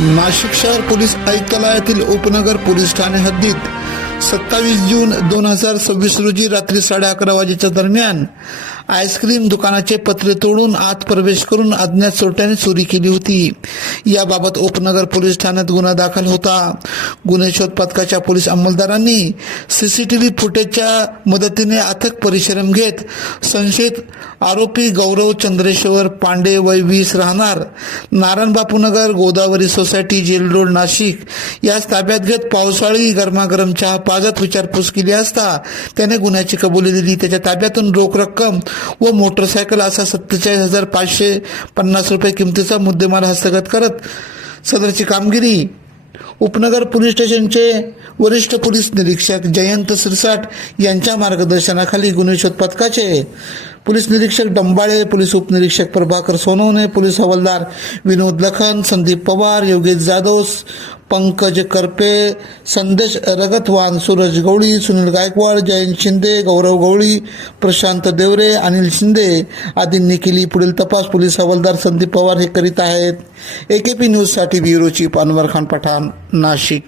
नाशिक शहर पोलीस आयुक्तालयातील उपनगर पोलीस ठाणे हद्दीत 27 जून 2026 रोजी रात्री 11:30 वाजेच्या दरम्यान आईस्क्रीम दुकानाचे पत्रे तोडून आत प्रवेश करून अज्ञात चोरट्याने चोरी केली होती। याबाबत उपनगर पोलीस ठाण्यात गुन्हा दाखल होता। गुन्हे शोध पथकाच्या पोलीस अंमलदारांनी सीसीटीव्ही फुटेजच्या मदतीने अथक परिश्रम घेत संशयित आरोपी गौरव चंद्रेश्वर पांडे वय 20 राहणार Narayanbapunagar Godavari society jail road Nashik यास ताब्यात घेत पावसाळी गरमागरम चहा पाजत विचारपूस केली असता त्याने गुन्ह्याची कबुली दिली। त्याच्या ताब्यातून रोख रक्कम व मोटरसायकल असा 47,550 रुपये किमतीचा मुद्देमाल हस्तगत करत सदरची कामगिरी उपनगर पोलीस स्टेशनचे वरिष्ठ पोलीस निरीक्षक जयंत सिरसाट यांच्या मार्गदर्शनाखाली गुन्हे शोध पथकाचे पोलीस निरीक्षक डंबाळे, पोलीस उपनिरीक्षक प्रभाकर सोनवणे, पोलीस हवालदार विनोद लखन, संदीप पवार, योगेश जाधव, पंकज करपे, संदेश रगतवान, सूरज गवळी, सुनील गायकवाड, जयंत शिंदे, गौरव गवळी, प्रशांत देवरे, अनिल शिंदे आदींनी केली। पुढील तपास पोलीस हवालदार संदीप पवार हे करीत आहेत। AKP न्यूज साठी ब्युरो चीफ अनवर खान पठाण, नाशिक।